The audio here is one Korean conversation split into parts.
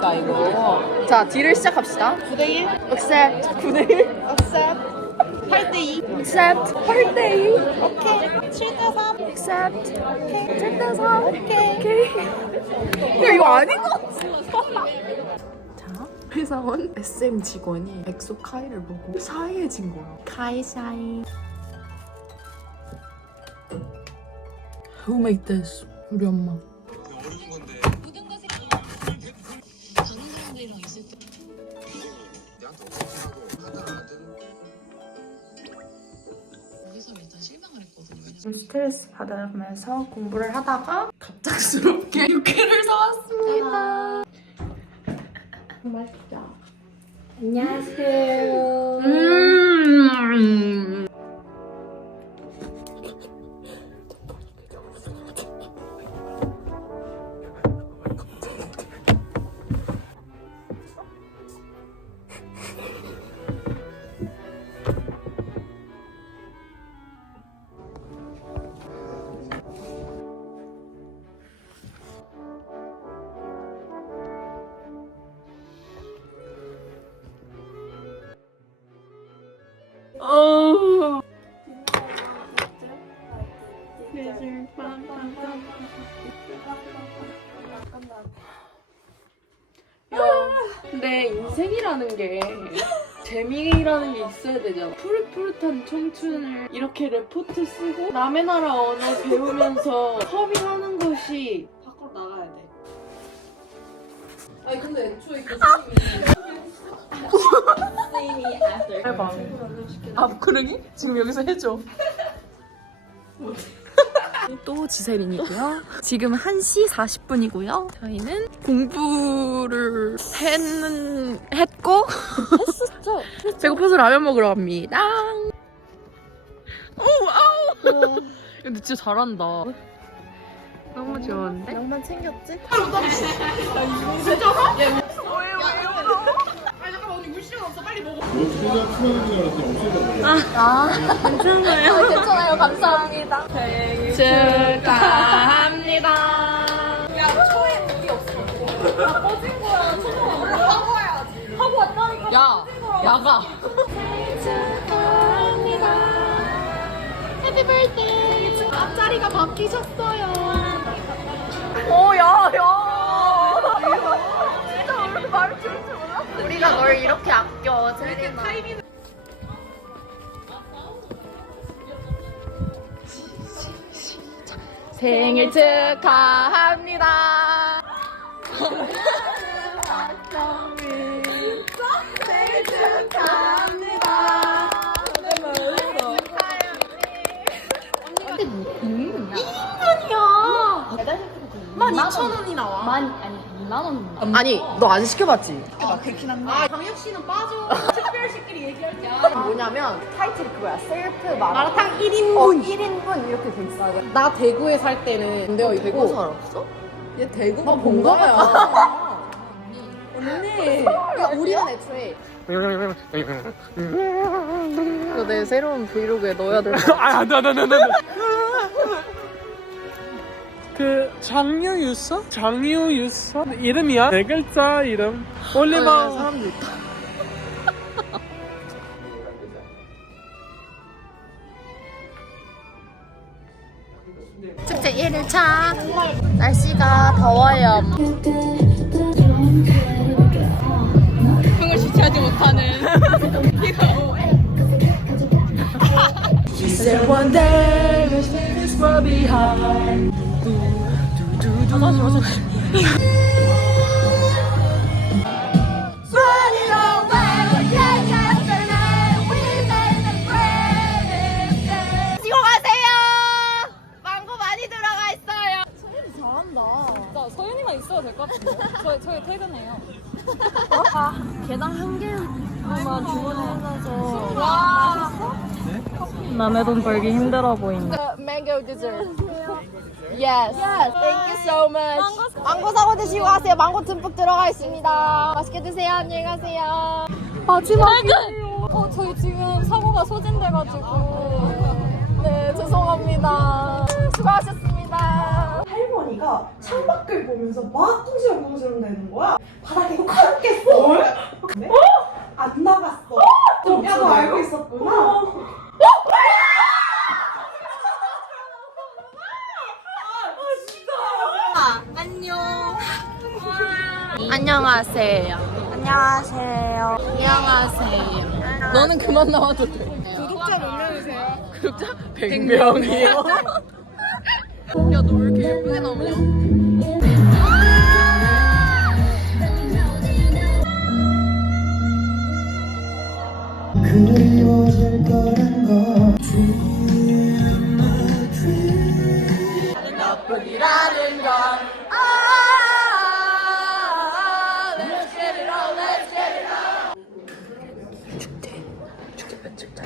나 이거. 자, 딜을 시작합시다. 9대1. Accept. 9대1. Accept. 8대2. Accept. 8대2. 오케이. 7대3. Accept. 오케이. 7대3. 오케이. 오케이. 야, 이거 아닌 것 같아. 자, 회사원 SM 직원이 엑소 카이를 보고 사이해진 거야. 카이 사이. Who made this? 우리 엄마. 스트레스 받으면서 공부를 하다가 갑작스럽게 육회를 사왔습니다. 맛있죠? 안녕하세요. 음. 어. 야, 근데 인생이라는 게 재미라는 게 있어야 되잖아. 푸릇푸릇한 청춘을 이렇게 레포트 쓰고 남의 나라 언어 배우면서 허비하는 것이 밖으로 나가야 돼. 아니 근데 애초에 교수님이 해봐. 아, 그러니? 지금 여기서 해줘. 또 지세린이고요. 지금 1시 40분이고요. 저희는 공부를 했는, 했고. 했었죠. 배고파서 라면 먹으러 갑니다. 오, 아우. 근데 진짜 잘한다. 너무 좋은데? 양만 챙겼지? 괜찮아요. 감사합니다. 축하합니다. 야, 초에 물이 없어. 다 꺼진 거야. 초에 하고 와야지. 하고 왔다니까. 야, 야가. 축하합니다. 해피 birthday. 앞자리가 바뀌셨어요. 오, 야, 야. 진짜 우리 말을 들을 줄 몰랐어. 우리가 널 이렇게 아껴. 타이밍. 생일 축하합니다. 12,000원이 나와. 만 아니 2만 원 나와. 아니 너 안 시켜봤지? 아 그렇긴 한데. 아 강혁씨는 빠져. 아. 특별시끼리 얘기할 때. 뭐냐면 타이틀이 그거야 셀프 마라탕. 마라탕 1인분. 어, 1인분 이렇게 돼 있어. 나 대구에 살 때는 내가 어, 대구 있고 살았어? 얘 대구가 본 거야. 언니. 그러니까 우리는 애초에 너 내 새로운 브이로그에 넣어야 될거 같아. 아, 안돼 안돼 안돼 안돼. 그 장유 유서? 장유 유서? 이름이야? 네 글자 이름. 올리버. 사람들 있다. 축제 1일차 날씨가 더워요. 흥을 주체하지 못하는 She said one day we'll leave this world behind. 맞 아. 지고 가세요. 망고 많이 들어가 있어요. 나 서윤이가 있어야 될것 같은데. 저 저희 퇴근해요. 계단 한 개만 주문해서 와. 남의 돈 벌기 힘들어 보인다. The mango dessert. Yes. Yes. Thank you so much. 망고 사고 드시고 가세요. 망고 듬뿍 들어가 있습니다. 맛있게 드세요. 안녕히 가세요. 마지막이에요. 어, 저희 지금 사고가 소진돼가지고. 네, 죄송합니다. 수고하셨습니다. 할머니가 창밖을 보면서 막 쿵시렁쿵시렁 대는 거야. 바닥에 콱 깼어. 근데 안 나갔어. 정야도 알고 있었구나. 안녕하세요. 안녕하세요. 안녕하세요. 너는 그만 나와도 돼. 구독자 몇 명이세요? 구독자 100명이요. 야, 너 왜 이렇게 예쁘게 나오냐? 나뿐이라는 건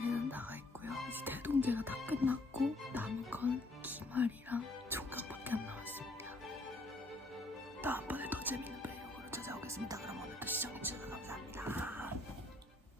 목소리는 나가 있고요. 이제 대동제가 다 끝났고 남은 건 기말이랑 총각밖에 안 남았습니다. 다음번에 더 재밌는 배역으로 찾아오겠습니다. 그럼 오늘도 시청해주셔서